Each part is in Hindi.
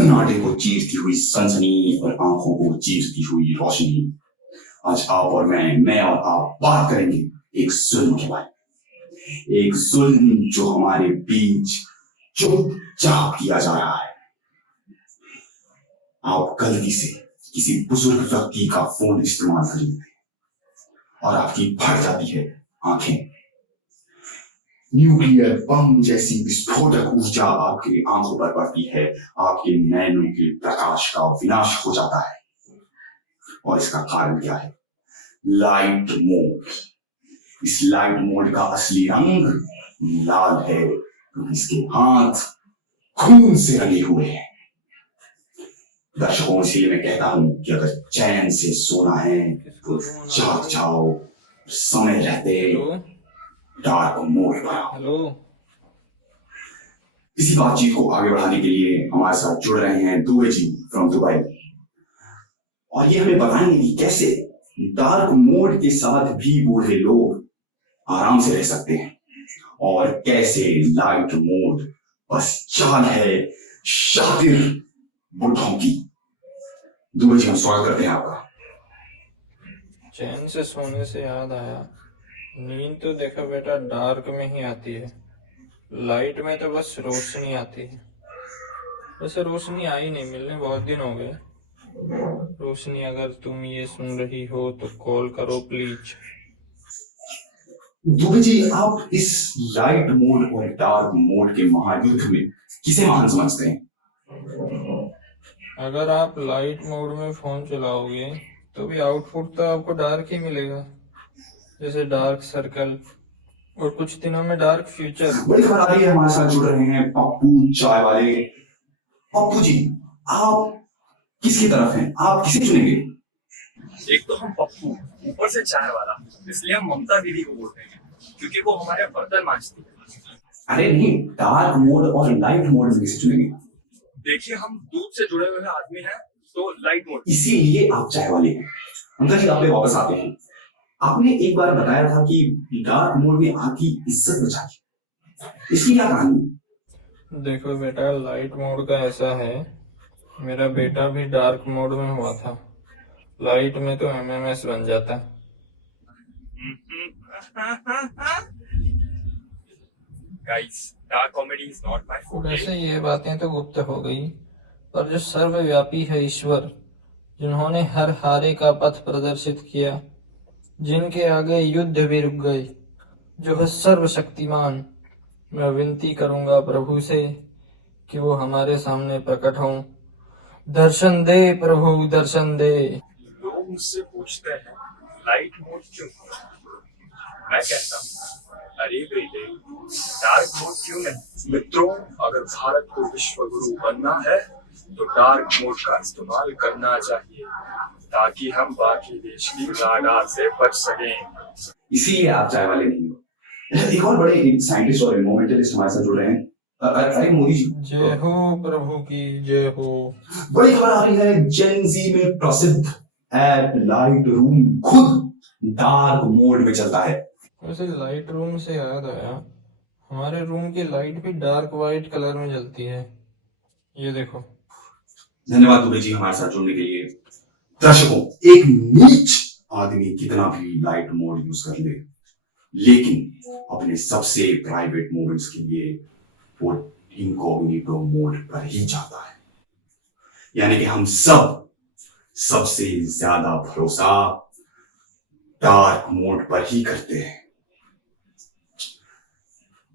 सन्नाटे को चीरती हुई सनसनी और आंखों को चीरती हुई रोशनी। आज आप और मैं और आप बात करेंगे एक जुल्म के बारे में, एक जुल्म जो हमारे बीच चुपचाप किया जा रहा है। आप गलती से किसी बुजुर्ग व्यक्ति का फोन इस्तेमाल कर लेते हैं और आपकी फट जाती है आंखें। न्यूक्लियर बम जैसी विस्फोटक ऊर्जा आपकी आंखों पर पड़ती है, आपके नैनों के प्रकाश का विनाश हो जाता है। और इसका कारण क्या है? Light mode. इस लाइट मोड का असली रंग लाल है क्योंकि इसके हाथ खून से रंगे हुए हैं। दर्शकों, इसलिए मैं कहता हूं कि अगर चैन से सोना है तो जाग जाओ, समय रहते डार्क मोड पर आओ। इसी बातचीत को आगे बढ़ाने के लिए हमारे साथ जुड़ रहे हैं दुबे जी फ्रॉम दुबई, और ये हमें बताएंगे कि कैसे डार्क मोड के साथ भी बूढ़े लोग आराम से रह सकते हैं और कैसे लाइट मोड बस चाल है शातिर बुढ़ों की। दुबे जी, हम स्वागत करते हैं आपका। चैन से सोने से याद आया, नींद तो देखा बेटा डार्क में ही आती है, लाइट में तो बस रोशनी आती है। वैसे रोशनी आई नहीं, मिलने बहुत दिन हो गए। रोशनी, अगर तुम ये सुन रही हो तो कॉल करो प्लीज। दुबे जी, आप इस लाइट मोड और डार्क मोड के महायुद्ध में किसे महान समझते हैं? अगर आप लाइट मोड में फोन चलाओगे तो भी आउटपुट तो आपको डार्क ही मिलेगा, जैसे डार्क सर्कल और कुछ दिनों में डार्क फ्यूचर। बड़ी खबर आ रही है, हमारे साथ जुड़ रहे हैं पप्पू चाय वाले। पप्पू जी, आप किसकी तरफ हैं? आप किसे चुनेंगे? एक तो हम पप्पू, ऊपर से चाय वाला, इसलिए हम ममता दीदी को बोलते हैं क्योंकि वो हमारे बर्तन मांजती है। अरे नहीं, डार्क मोड और लाइट मोड में किसे चुनेंगे? देखिए, हम दूध से जुड़े हुए आदमी हैं तो लाइट मोड। इसीलिए आप चाय वाले हैं। अंकल जी, आप पे वापस आते हैं। आपने एक बार बताया था कि डार्क मोड में आपकी इज्जत बचाई, इसकी क्या कहानी? देखो बेटा, लाइट मोड का ऐसा है, मेरा बेटा भी डार्क मोड में हुआ था। लाइट में तो एमएमएस बन जाता। Guys, dark comedy is not my forte. वैसे ये बातें तो गुप्त हो गई, पर जो सर्वव्यापी है ईश्वर, जिन्होंने हर हारे का पथ प्रदर्शित किया, जिनके आगे युद्ध भी रुक गए, जो है सर्वशक्तिमान, मैं विनती करूंगा प्रभु से कि वो हमारे सामने प्रकट हों। दर्शन दे प्रभु, दर्शन दे। लोग मुझसे पूछते हैं लाइट मोड क्यों? मैं कहता हूँ, अरे बेटे, डार्क मोड क्यों नहीं? मित्रों, अगर भारत को विश्व गुरु बनना है तो डार्क मोड का इस्तेमाल करना चाहिए ताकि हम बाकी देश की राडा से बच सकें। इसीलिए आप चाय वाले नहीं हो। एक और बड़े साइंटिस्ट और इन्वायरमेंटलिस्ट हमारे साथ जुड़ रहे हैं। अरे मोदी जी, जय हो प्रभु की जय हो। बड़ी खबर आ रही है, जेन जी में प्रसिद्ध ऐप लाइट रूम खुद डार्क मोड में चलता है। वैसे लाइट रूम से याद आया, हमारे रूम की लाइट भी डार्क वाइट कलर में जलती है, ये देखो। धन्यवाद दुबे जी हमारे साथ जुड़ने के लिए। दर्शकों, एक नीच आदमी कितना भी लाइट मोड यूज कर ले, लेकिन अपने सबसे प्राइवेट मोमेंट्स के लिए वो इनकॉग्निटो मोड पर ही जाता है। यानी कि हम सबसे ज्यादा भरोसा डार्क मोड पर ही करते हैं।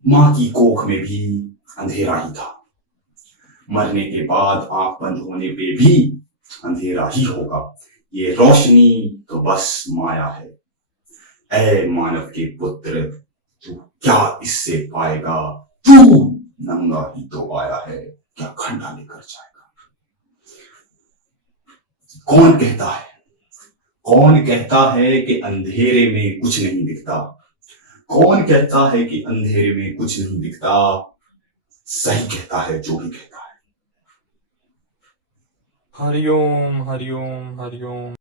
मां की कोख में भी अंधेरा ही था, मरने के बाद आंख बंद होने पे भी अंधेरा ही होगा। ये रोशनी तो बस माया है। ऐ मानव के पुत्र, तू क्या इससे पाएगा? तू नंगा ही तो आया है, क्या खंडा लेकर जाएगा? कौन कहता है कि अंधेरे में कुछ नहीं दिखता? कौन कहता है कि अंधेरे में कुछ नहीं दिखता? सही कहता है जो भी कहता है। हरिओम हरिओम हरिओम।